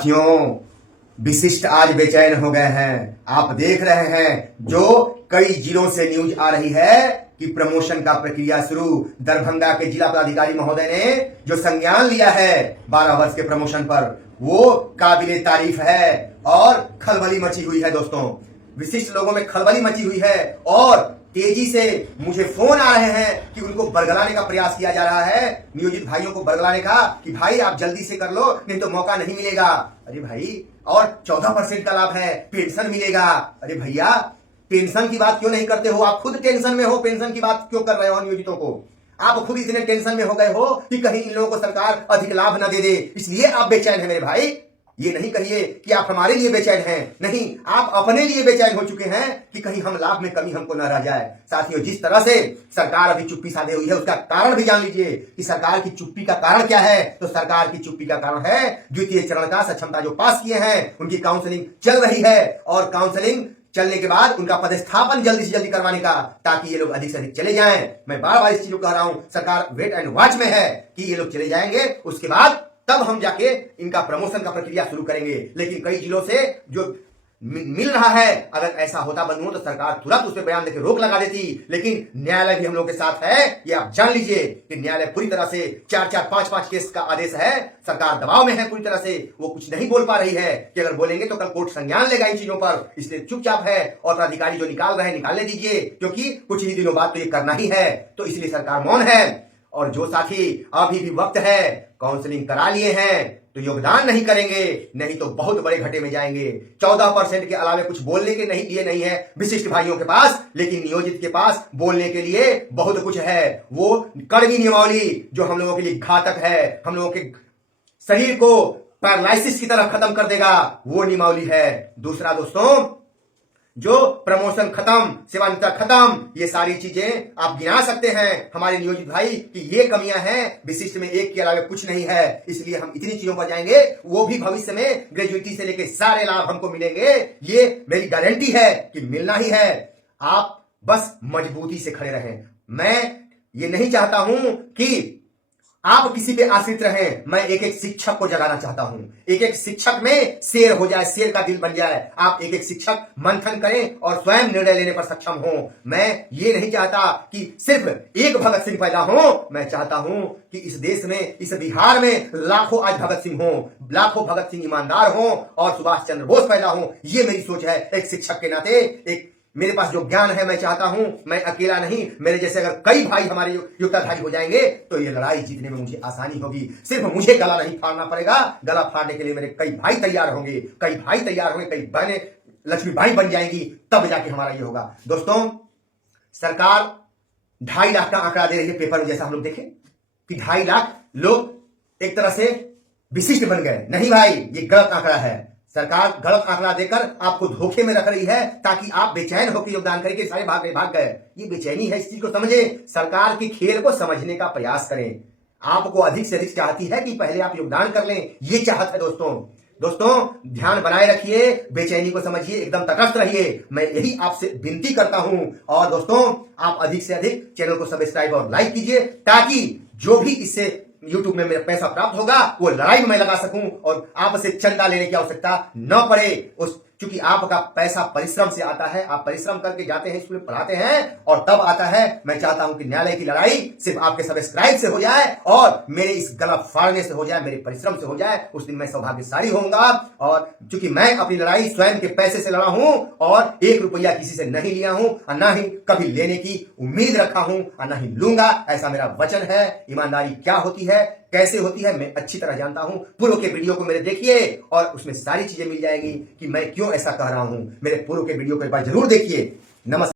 साथियों, विशिष्ट आज बेचैन हो गए हैं। आप देख रहे हैं जो कई जिलों से न्यूज आ रही है कि प्रमोशन का प्रक्रिया शुरू। दरभंगा के जिला पदाधिकारी महोदय ने जो संज्ञान लिया है 12 वर्ष के प्रमोशन पर, वो काबिले तारीफ है और खलबली मची हुई है। दोस्तों, विशिष्ट लोगों में खलबली मची हुई है और तेजी से मुझे फोन आ रहे हैं कि उनको बरगलाने का प्रयास किया जा रहा है, नियोजित भाइयों को बरगलाने का कि भाई आप जल्दी से कर लो, नहीं तो मौका नहीं मिलेगा। अरे भाई, और 14% का लाभ है, पेंशन मिलेगा। अरे भैया, पेंशन की बात क्यों नहीं करते हो? आप खुद टेंशन में हो, पेंशन की बात क्यों कर रहे हो? नियोजितों को आप खुद इतने टेंशन में हो गए हो कि कहीं इन लोगों को सरकार अधिक लाभ न दे दे, इसलिए आप बेचैन हैं। मेरे भाई, ये नहीं कहिए कि आप हमारे लिए बेचैन हैं, नहीं, आप अपने लिए बेचैन हो चुके हैं कि कहीं हम लाभ में कमी हमको न रह जाए। साथियों, जिस तरह से सरकार अभी चुप्पी साधे हुई है, उसका कारण भी जान लीजिए कि सरकार की चुप्पी का कारण क्या है। तो सरकार की चुप्पी का कारण है द्वितीय चरण का सक्षमता जो पास किए हैं, उनकी काउंसलिंग चल रही है और काउंसलिंग चलने के बाद उनका पदस्थापन जल्दी से जल्दी करवाने का, ताकि ये लोग अधिक से अधिक चले जाएं। मैं बार बार इस चीज को कह रहा हूं, सरकार वेट एंड वॉच में है कि ये लोग चले जाएंगे, उसके बाद तब हम जाके इनका प्रमोशन का प्रक्रिया शुरू करेंगे। लेकिन कई जिलों से जो मिल रहा है, अगर ऐसा होता बंधुओं तो सरकार तुरंत उस पर बयान देकर रोक लगा देती। लेकिन न्यायालय भी हम लोग के साथ है, ये आप जान लीजिए कि न्यायालय पूरी तरह से 4-4, 5-5 केस का आदेश है। सरकार दबाव में है पूरी तरह से, वो कुछ नहीं बोल पा रही है कि अगर बोलेंगे तो कल कोर्ट संज्ञान लेगा इन चीजों पर, इसलिए चुपचाप है। और अधिकारी जो निकाल रहे हैं निकालने दीजिए, क्योंकि कुछ ही दिनों बाद तो ये करना ही है, तो इसलिए सरकार मौन है। और जो साथी अभी भी वक्त है, काउंसलिंग करा लिए हैं, तो योगदान नहीं करेंगे, नहीं तो बहुत बड़े घाटे में जाएंगे। 14% के अलावे कुछ बोलने के लिए नहीं है विशिष्ट भाइयों के पास, लेकिन नियोजित के पास बोलने के लिए बहुत कुछ है। वो कड़वी नियमावली जो हम लोगों के लिए घातक है, हम लोगों के शरीर को पैरालिसिस की तरह खत्म कर देगा, वो नियमावली है। दूसरा दोस्तों, जो प्रमोशन खत्म, सेवानिवृत्ति खत्म, ये सारी चीजें आप गिना सकते हैं हमारे नियोजित भाई कि ये कमियां हैं, विशिष्ट में एक के अलावा कुछ नहीं है। इसलिए हम इतनी चीजों पर जाएंगे, वो भी भविष्य में ग्रेजुएटी से लेके सारे लाभ हमको मिलेंगे, ये मेरी गारंटी है कि मिलना ही है। आप बस मजबूती से खड़े रहें। मैं ये नहीं चाहता हूं कि आप किसी पे आश्रित रहें, मैं एक एक शिक्षक को जगाना चाहता हूं। एक एक शिक्षक में शेर हो जाए, शेर का दिल बन जाए। आप एक एक शिक्षक मंथन करें और स्वयं निर्णय लेने पर सक्षम हो। मैं ये नहीं चाहता कि सिर्फ एक भगत सिंह पैदा हो, मैं चाहता हूं कि इस देश में, इस बिहार में लाखों आज भगत सिंह हो, लाखों भगत सिंह ईमानदार हो और सुभाष चंद्र बोस पैदा हो। ये मेरी सोच है एक शिक्षक के नाते। एक मेरे पास जो ज्ञान है, मैं चाहता हूं मैं अकेला नहीं, मेरे जैसे अगर कई भाई हमारे योग्यताधारी हो जाएंगे तो ये लड़ाई जीतने में मुझे आसानी होगी। सिर्फ मुझे गला नहीं फाड़ना पड़ेगा, गला फाड़ने के लिए मेरे कई भाई तैयार होंगे, कई भाई तैयार होंगे, कई बहनें लक्ष्मीबाई बन जाएंगी, तब जाके हमारा ये होगा। दोस्तों, सरकार 2.5 लाख का आंकड़ा दे रही है पेपर में, जैसा हम लोग देखें कि 2.5 लाख लोग एक तरह से विशिष्ट बन गए। नहीं भाई, ये गलत आंकड़ा है। सरकार गलत आंकड़ा देकर आपको धोखे में रख रही है ताकि आप बेचैन होकर योगदान करके सारे भाग गए। ये बेचैनी है, इस चीज को समझे, सरकार के खेल को समझने का प्रयास करें। आपको अधिक से अधिक चाहती है कि पहले आप योगदान कर लें, ये चाहत है। दोस्तों, ध्यान बनाए रखिए, बेचैनी को समझिए, एकदम तटस्थ रहिए, मैं यही आपसे विनती करता हूं। और दोस्तों, आप अधिक से अधिक चैनल को सब्सक्राइब और लाइक कीजिए, ताकि जो भी इससे YouTube में मेरा पैसा प्राप्त होगा वो लड़ाई में मैं लगा सकूं और आपसे चंदा लेने की आवश्यकता न पड़े। क्योंकि आपका पैसा परिश्रम से आता है, आप परिश्रम करके जाते हैं, स्कूल में पढ़ाते हैं और तब आता है। मैं चाहता हूं कि न्यायालय की लड़ाई सिर्फ आपके सब्सक्राइब से हो जाए और मेरे इस गला फाड़ने से हो जाए, मेरे परिश्रम से हो जाए। उस दिन मैं सौभाग्यशाली होऊंगा। और क्योंकि मैं अपनी लड़ाई स्वयं के पैसे से लड़ा हूं और 1 रुपया किसी से नहीं लिया हूं और ना ही कभी लेने की उम्मीद रखा हूं और ना ही लूंगा, ऐसा मेरा वचन है। ईमानदारी क्या होती है, कैसे होती है, मैं अच्छी तरह जानता हूं। पूर्व के वीडियो को मेरे देखिए और उसमें सारी चीजें मिल जाएंगी कि मैं क्यों ऐसा कह रहा हूं। मेरे पूर्व के वीडियो को एक बार जरूर देखिए। नमस्कार।